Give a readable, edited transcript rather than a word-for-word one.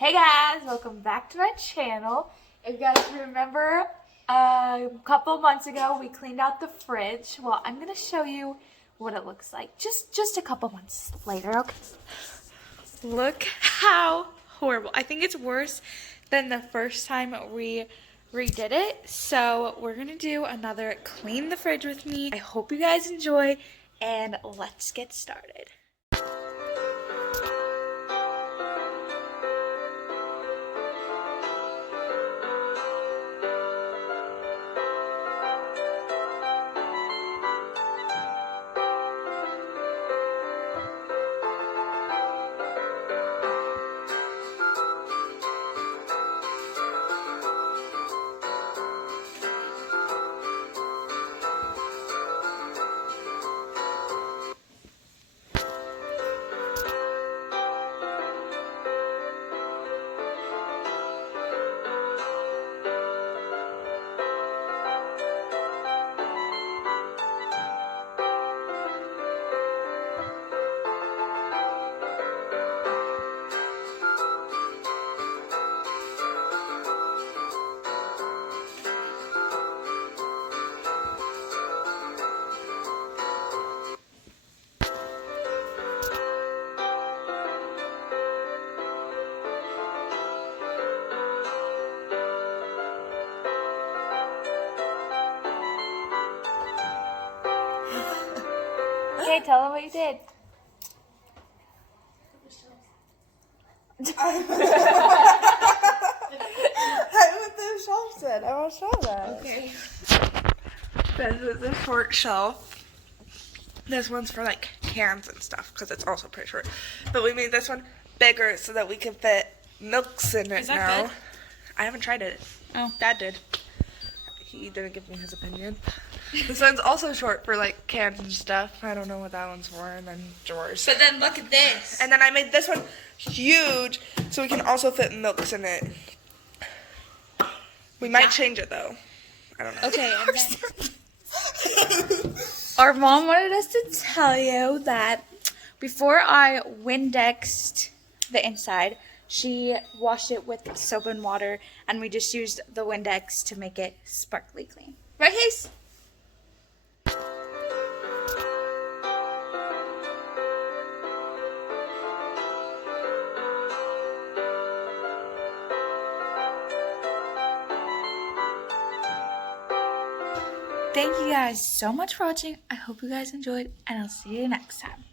Hey guys, welcome back to my channel. If you guys remember, a couple months ago we cleaned out the fridge. Well, I'm gonna show you what it looks like just a couple months later, okay? Look how horrible. I think it's worse than the first time we redid it. So we're gonna do another clean the fridge with me. I hope you guys enjoy, and let's get started. Okay, tell them what you did. I what the shelf said. I want to show that. Okay. This is a short shelf. This one's for like cans and stuff because it's also pretty short. But we made this one bigger so that we can fit milks in it Is that now. good? I haven't tried it. Oh. Dad did. He didn't give me his opinion. This one's also short for like cans and stuff. I don't know what that one's for. And then drawers. But then look at this. And then I made this one huge so we can also fit milks in it. We might change it though. I don't know. Okay, and then our mom wanted us to tell you that before I Windexed the inside, she washed it with soap and water, and we just used the Windex to make it sparkly clean. Right, Hayes? Thank you guys so much for watching. I hope you guys enjoyed, and I'll see you next time.